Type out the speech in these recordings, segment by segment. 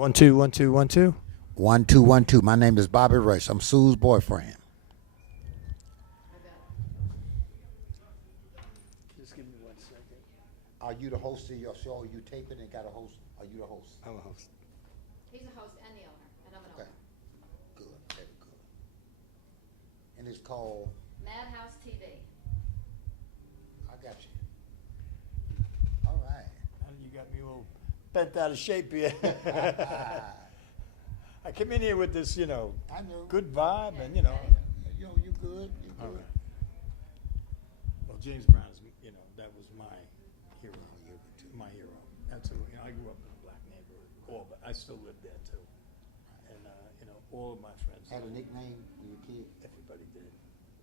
1 2 1 2 1 2. 1212. My name is Bobby Rush. I'm Sue's boyfriend. Just give me 1 second. Are you the host of your show? Are you taping and got a host? Are you the host? I'm a host. He's a host and the owner, and I'm an Okay. owner. Good. Very good. And it's called. Madhouse TV. I got you. All right. And you got me all bent out of shape here. I came in here with this, I know. good vibe, and You good. You good. All right. Well, James Brown is, that was my hero. My hero. Absolutely. I grew up in a black neighborhood, but I still live there too. And all of my friends. Had a nickname when you were a kid? Everybody did.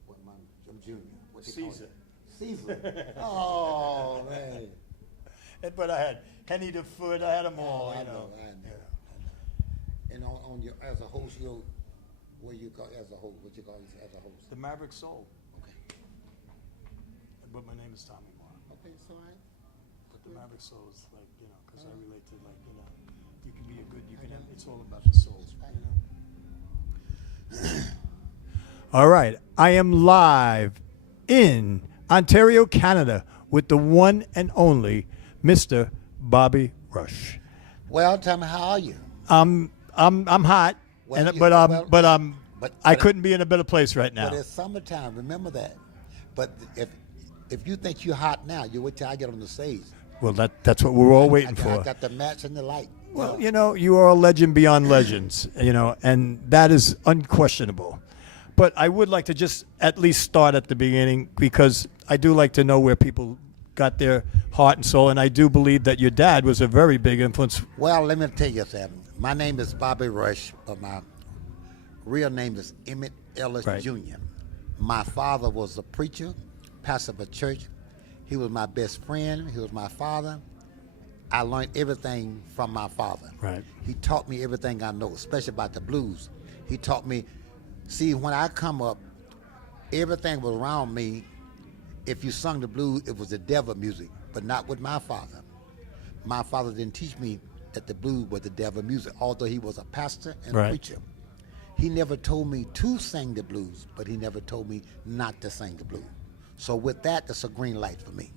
What mine? I'm Junior. What they call Caesar. it? Caesar. Oh man. But I had Henny the Foot. I had them all. I know. And on your as a host, what you call as a host? What you call as a host? The Maverick Soul. Okay. But my name is Tommy Moore. Okay, it's all right. But the Maverick Soul is like, because I relate to you can be a good, it's all about the soul, All right, I am live in Ontario, Canada, with the one and only Mr. Bobby Rush. Well, tell me, how are you? I'm hot, Well, but I but- couldn't be in a better place right now. But it's summertime. Remember that. But if you think you're hot now, you wait till I get on the stage. Well, that's what we're all waiting I for. got the match and the light. Well, you are a legend beyond legends, and that is unquestionable. But I would like to just at least start at the beginning, because I do like to know where people got their heart and soul, and I do believe that your dad was a very big influence. Well, let me tell you something. My name is Bobby Rush, but my real name is Emmett Ellis Right. Jr. My father was a preacher, pastor of a church. He was my best friend. He was my father. I learned everything from my father. Right. He taught me everything I know, especially about the blues. He taught me, see, when I come up, everything was around me. If you sung the blues, it was the devil music, but not with my father. My father didn't teach me that the blues was the devil music, although he was a pastor and a Right. preacher. He never told me to sing the blues, but he never told me not to sing the blues. So with that, that's a green light for me.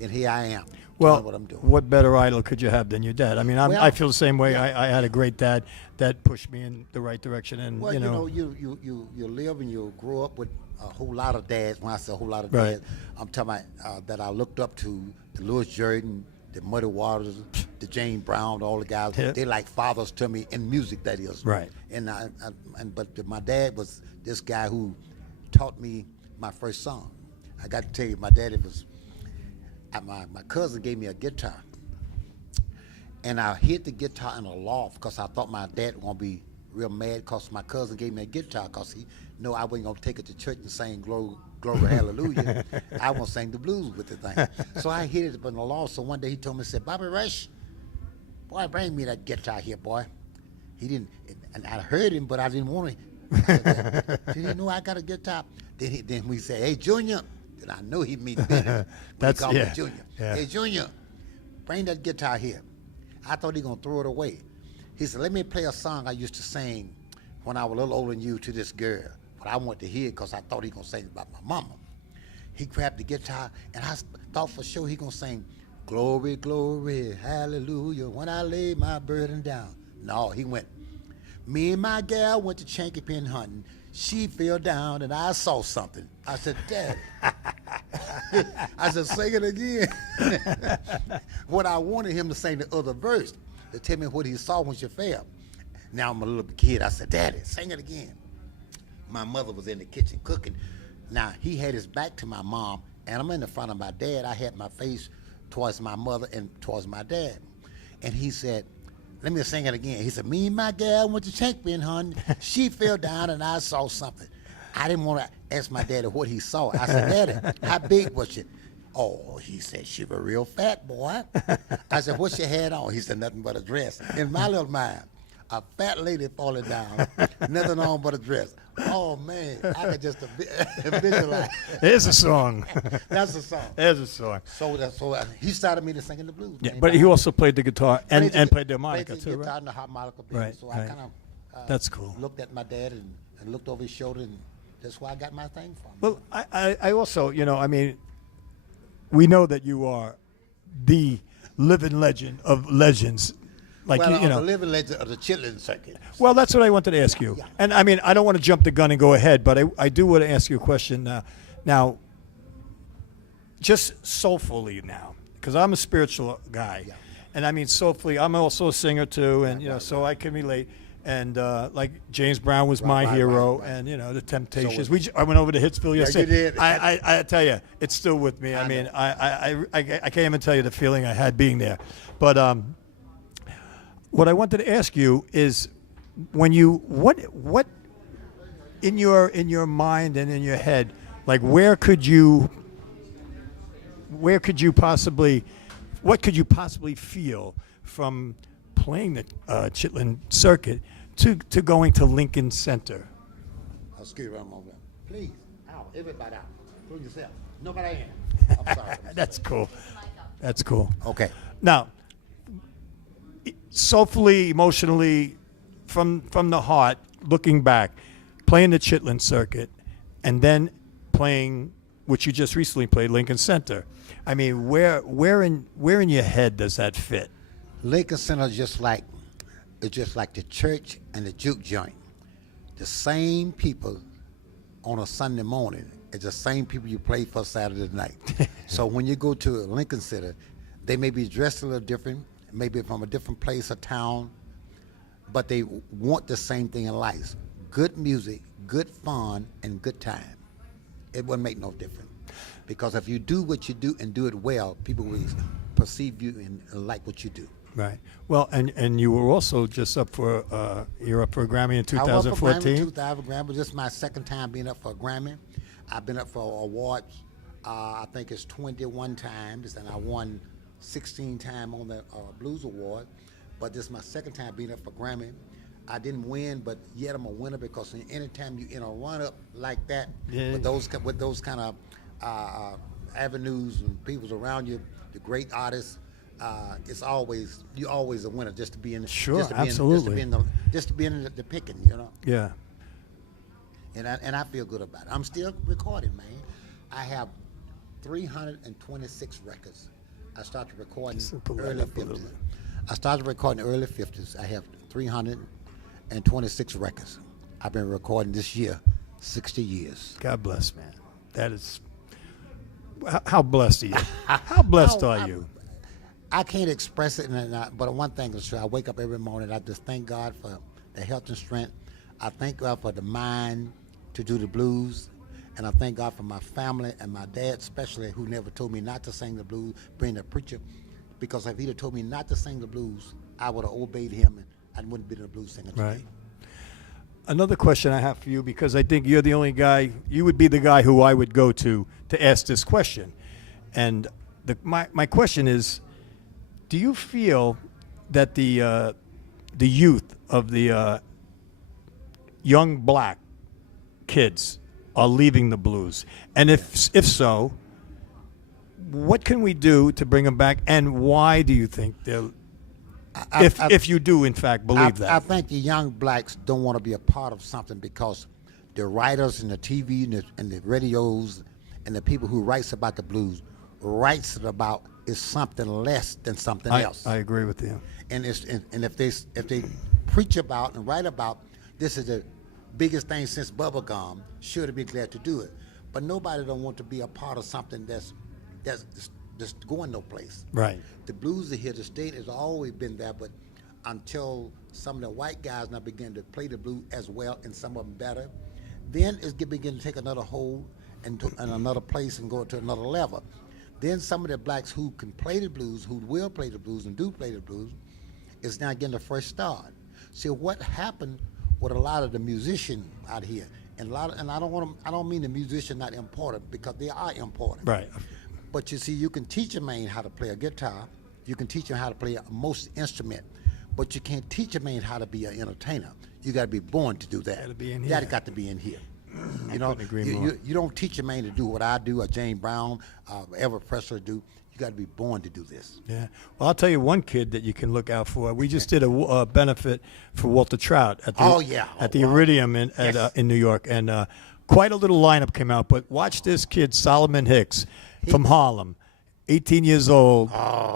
And here I am, Well, doing what I'm doing. what better idol could you have than your dad? I mean, Well, I feel the same way. I had a great dad that pushed me in the right direction, and Well, you live and you grow up with a whole lot of dads. When I say a whole lot of Right. dads, I'm talking about that I looked up to, the Louis Jordan, the Muddy Waters, the James Brown, all the guys. Yeah. They like fathers to me in music, that is. Right. But my dad was this guy who taught me my first song. I got to tell you, my daddy was. My cousin gave me a guitar, and I hit the guitar in a loft because I thought my dad was gonna be real mad because my cousin gave me a guitar because he knew I wasn't gonna take it to church and sing glory, hallelujah. I want to sing the blues with the thing. So I hit it in the loft. So one day he told me, said, Bobby Rush, boy, bring me that guitar here, boy. He didn't, and I heard him, but I didn't want it. He didn't know I got a guitar. Then we said, hey, Junior. And I knew he'd mean business. That's- he called yeah, me Junior. yeah. Hey, Junior, bring that guitar here. I thought he was going to throw it away. He said, let me play a song I used to sing when I was a little older than you to this girl. But I wanted to hear it because I thought he was going to sing about my mama. He grabbed the guitar, and I thought for sure he going to sing, glory, glory, hallelujah, when I lay my burden down. No, he went, me and my gal went to Chanky Pin hunting. She fell down, and I saw something. I said, Daddy. I said, sing it again. What I wanted him to sing the other verse, to tell me what he saw when she fell. Now I'm a little kid. I said, Daddy, sing it again. My mother was in the kitchen cooking. Now, he had his back to my mom, and I'm in the front of my dad. I had my face towards my mother and towards my dad. And he said, let me sing it again. He said, me and my gal went to Chankpin hunting. She fell down and I saw something. I didn't want to ask my daddy what he saw. I said, Daddy, how big was she? Oh, he said, she was real fat, boy. I said, what she had on? He said, nothing but a dress. In my little mind, a fat lady falling down, nothing on but a dress. Oh man, I could just visualize. There's a song. That's a song. There's a song. So he started me to singing the blues. Yeah, man. but he also played the guitar and played the played harmonica the too, guitar right? and the harmonica. Right, So I right. kind of That's cool. looked at my dad and looked over his shoulder, and that's where I got my thing from. Well, I also, I mean, we know that you are the living legend of legends. Like, well, you I'm know. the living legend of the chitlin circuit. Well, that's what I wanted to ask you. Yeah. And I mean, I don't want to jump the gun and go ahead, but I do want to ask you a question now, just soulfully now, because I'm a spiritual guy. Yeah. And I mean, soulfully, I'm also a singer too, and, Right, so I can relate. And like James Brown was my right, hero, right. and, the Temptations. was- I went over to Hitsville yesterday. you did. I tell you, it's still with me. I mean, know. I can't even tell you the feeling I had being there. But what I wanted to ask you is, when you what in your mind and in your head, like where could you possibly, what could you possibly feel from playing the Chitlin circuit to going to Lincoln Center? I'll screw around over there. Please, out, everybody out. Including yourself. Nobody in. I'm sorry. That's cool. That's cool. Okay. Now, soulfully, emotionally, from the heart, looking back, playing the Chitlin circuit, and then playing, which you just recently played, Lincoln Center. I mean, where in your head does that fit? Lincoln Center is just like the church and the juke joint. The same people on a Sunday morning is the same people you play for Saturday night. So when you go to Lincoln Center, they may be dressed a little different, maybe from a different place or town, but they want the same thing in life: good music, good fun, and good time. It wouldn't make no difference, because if you do what you do and do it well, people will perceive you and like what you do. Right. Well, and you were also just up for you're up for a Grammy in I was up for Grammy 2014. 2000 Grammy. This is my second time being up for a Grammy. I've been up for awards. I think it's 21 times, and I won 16 times on the Blues Award. But this is my second time being up for Grammy. I didn't win, but yet I'm a winner, because anytime you in a run up like that, Yeah. with those kind of avenues and people's around you, the great artists. It's you're always a winner, just to be in. Sure, just to be absolutely. just to be in the picking, Yeah. And I feel good about it. I'm still recording, man. I have 326 records. I started recording Just pull that early up a little 50s. bit. I started recording early 50s. I have 326 records. I've been recording this year 60 years. God bless, man. That is. How blessed are you? How blessed are you? I can't express it, but one thing is true. I wake up every morning. I just thank God for the health and strength. I thank God for the mind to do the blues. And I thank God for my family and my dad especially, who never told me not to sing the blues, being a preacher. Because if he'd have told me not to sing the blues, I would have obeyed him, and I wouldn't have been a blues singer today. Right. Another question I have for you, because I think you're the only guy, you would be the guy who I would go to ask this question. And my question is, do you feel that the youth of the young black kids are leaving the blues? And if so, what can we do to bring them back? And why do you think they'll? If you do in fact believe that? I think the young blacks don't want to be a part of something, because the writers and the TV and the radios and the people who writes about the blues writes it about is something less than something else. I agree with you. And if they preach about and write about this is the biggest thing since bubblegum, sure to be glad to do it. But nobody don't want to be a part of something that's going no place. Right. The blues are here to stay. It's always been there, but until some of the white guys now begin to play the blues as well, and some of them better, then it's begin to take another hold and another place and go to another level. Then some of the blacks who can play the blues, who will play the blues and do play the blues, is now getting a fresh start. See what happened with a lot of the musicians out here, and I don't mean the musician not important, because they are important. Right. But you see, you can teach a man how to play a guitar, you can teach him how to play most instrument, But you can't teach a man how to be an entertainer. You got to be born to do that. Gotta be in That here. got to be in here. I You know, couldn't agree more. you don't teach a man to do what I do or James Brown, Everett Presley do. You got to be born to do this. Yeah. Well, I'll tell you one kid that you can look out for. We just did a benefit for Walter Trout at the Oh, yeah. at the Oh, wow. Iridium Yes. in New York, and quite a little lineup came out. But watch this kid, Solomon Hicks from Harlem, 18 years old.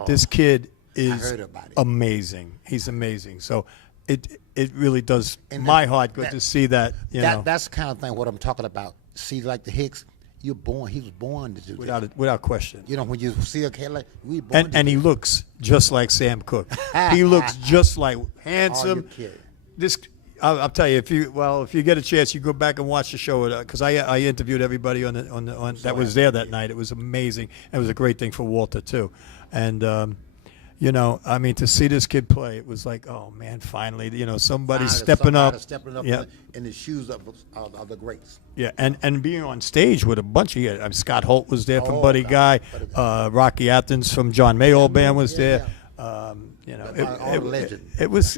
This kid is heard about it. amazing. He's amazing. So it really does And my that- heart good that- to see that. You know, That's the kind of thing what I'm talking about. See, like the Hicks, he was born to do this. without question. You know, when you see a kid like, we born to And he do looks just like Sam Cooke. He looks just like handsome. kidding. This, I'll tell you, if you get a chance, you go back and watch the show because I interviewed everybody on that was there that night. It was amazing. It was a great thing for Walter too, and you know, I mean, to see this kid play, it was like, oh man, finally, you know, somebody's stepping up. Stepping up Yeah. in the shoes of the greats. Yeah, and being on stage with a bunch of Scott Holt was there from Oh, Buddy God, Guy, Buddy Guy. Rocky Athens from John Mayall Band was Yeah, there. yeah. You know, All the legend. it was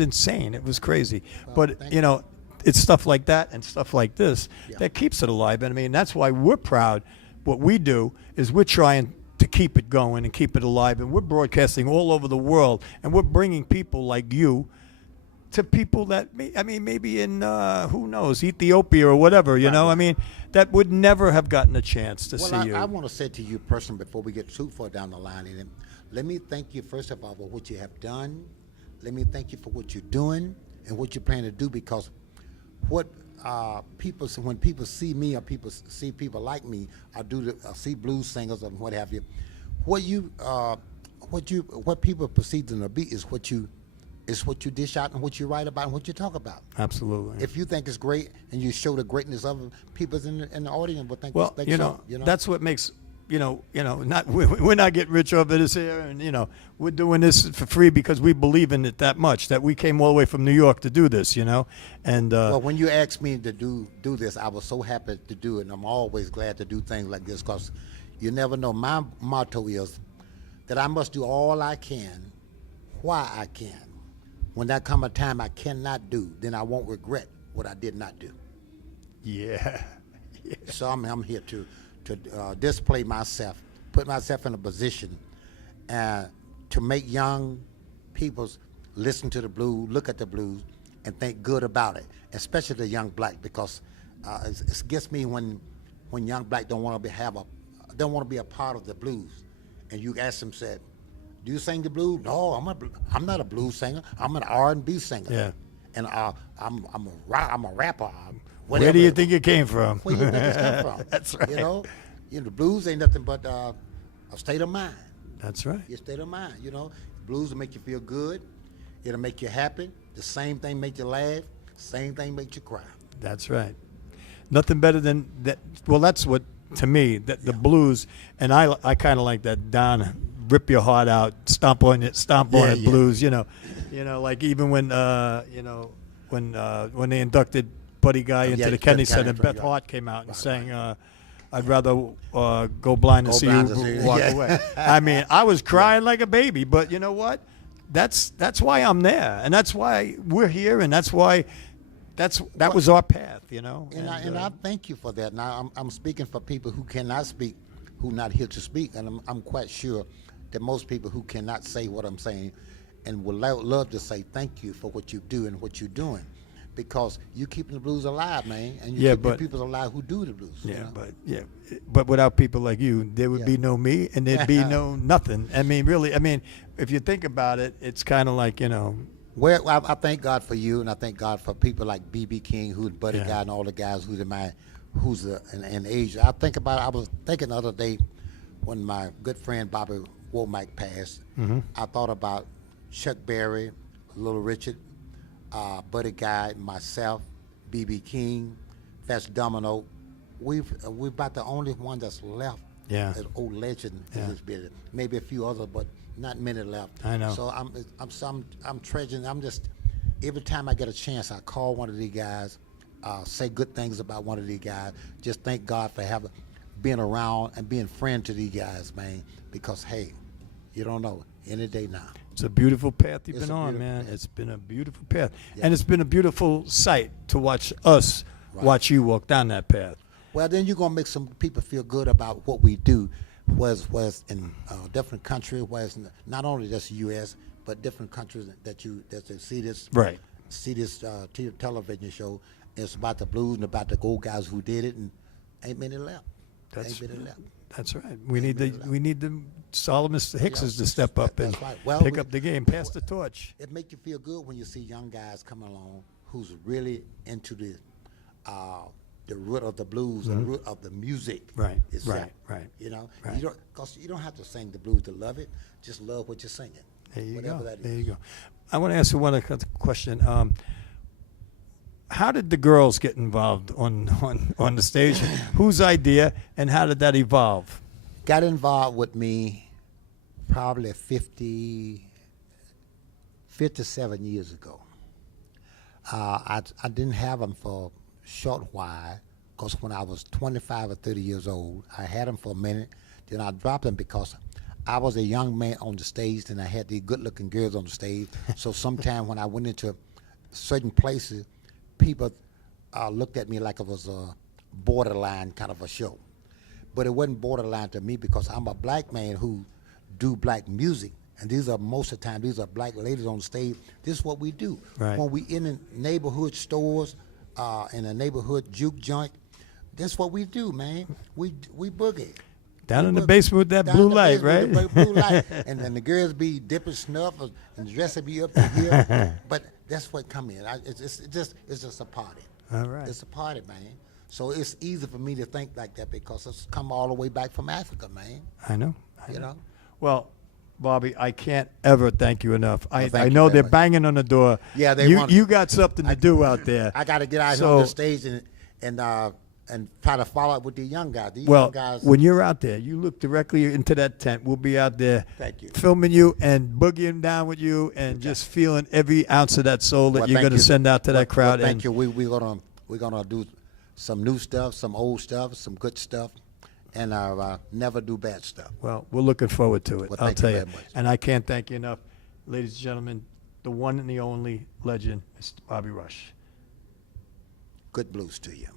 insane. It was crazy. But thank you know, it's stuff like that and stuff like this Yeah. that keeps it alive. And I mean, that's why we're proud. What we do is we're trying to keep it going and keep it alive, and we're broadcasting all over the world, and we're bringing people like you to people that maybe in who knows, Ethiopia or whatever, you know. I mean, that would never have gotten a chance to see you. I want to say to you personally before we get too far down the line, and let me thank you first of all for what you have done. Let me thank you for what you're doing and what you plan to do, because what when people see me or people see people like me, I see blues singers and what have you. What people perceive them to be is what you dish out and what you write about and what you talk about. Absolutely. If you think it's great and you show the greatness of it, people in the audience will think. Well, think you so, know, that's what makes not we're not getting rich over this here, and we're doing this for free because we believe in it that much that we came all the way from New York to do this, and Well, when you asked me to do this, I was so happy to do it, and I'm always glad to do things like this because you never know. My motto is that I must do all I can, why I can. When that come a time I cannot do, then I won't regret what I did not do. yeah. So I'm here to display myself, put myself in a position to make young people listen to the blues, look at the blues, and think good about it, especially the young black, because it gets me when young black don't want to be a part of the blues, and you ask them, said, "Do you sing the blues?" "No, I'm not a blues singer. I'm an R&B singer." Yeah. And I'm a rapper. Where do you think it came from? Where do you think it's come from? That's right. The blues ain't nothing but a state of mind. That's right. Your state of mind. Blues will make you feel good. It'll make you happy. The same thing make you laugh. Same thing make you cry. That's right. Nothing better than that. Well, that's what, to me, the blues, and I kind of like that down, rip your heart out, stomp on it Yeah. blues. Like even when when they inducted Buddy Guy into the Kennedy Center, and Beth right. Hart came out and sang, "I'd rather go blind and Go see blind you to see you." walk Yeah. away." I mean, I was crying like a baby, but you know what? That's why I'm there, and that's why we're here, and that's why that was our path, And I thank you for that. Now I'm speaking for people who cannot speak, who not here to speak, and I'm quite sure that most people who cannot say what I'm saying and would love to say thank you for what you do and what you're doing, because you keeping the blues alive, man, and you keep the people alive who do the blues. But without people like you, there would be no me, and there'd be no nothing. I mean, really, if you think about it, it's kind of like Well, I thank God for you, and I thank God for people like B.B. King, who's Buddy Guy, and all the guys who's in Asia. I was thinking the other day when my good friend Bobby Womack passed. I thought about Chuck Berry, Little Richard, Buddy Guy, myself, B.B. King, Fats Domino. We're about the only one that's left. Yeah. An old legend in this business. Maybe a few others, but not many left. I know. So I'm treasuring. I'm just, every time I get a chance, I call one of these guys, say good things about one of these guys. Just thank God for being around and being friend to these guys, man. Because hey, you don't know, any day now. It's a beautiful path you've It's been a on, beautiful man. path. It's been a beautiful path. Yeah. And it's been a beautiful sight to watch us Right. watch you walk down that path. Well, then you're gonna make some people feel good about what we do, was in different countries, was not only just U.S. but different countries that they see this Right. television show. It's about the blues and about the old guys who did it, and ain't many left. That's Ain't many left. That's right. We need the Solomon Hickses to step up and that's right. Well, pick up the game, pass the torch. It make you feel good when you see young guys coming along who's really into the root of the blues, the root of the music. Right, itself. right. You know, Right. you don't have to sing the blues to love it. Just love what you're singing. There you whatever go. that There is. you go. I want to ask you one other question. How did the girls get involved on the stage? Whose idea, and how did that evolve? Got involved with me probably 57 years ago. I didn't have them for a short while, because when I was 25 or 30 years old, I had them for a minute. Then I dropped them because I was a young man on the stage, and I had these good-looking girls on the stage. So sometimes when I went into certain places, people looked at me like it was a borderline kind of a show. But it wasn't borderline to me because I'm a black man who do black music. And these are, most of the time, these are black ladies on stage. This is what we do. Right. When we in the neighborhood stores, in a neighborhood juke joint, that's what we do, man. We boogie. Down We in the boogie. basement with that Down blue in the light, basement right? with the blue light. And then the girls be dipping snuff and the dress will be up to here. But that's what come in. It's just a party. All right. It's a party, man. So it's easy for me to think like that because it's come all the way back from Africa, man. I know. You know? Well, Bobby, I can't ever thank you enough. Well, thank I you know very they're much. banging on the door. Yeah, they you, want- you got something to do out there. I got to get out here So- on the stage and try to follow up with the young guys. These Well, young guys. when you're out there, you look directly into that tent. We'll be out there Thank you. filming you and boogieing down with you and just feeling every ounce of that soul that Well, you're thank going to you. send out to Well, that crowd. Well, thank and you. We're gonna do some new stuff, some old stuff, some good stuff, and never do bad stuff. Well, we're looking forward to it. Well, I'll thank you tell you. very much. And I can't thank you enough. Ladies and gentlemen, the one and the only legend, Mr. Bobby Rush. Good blues to you.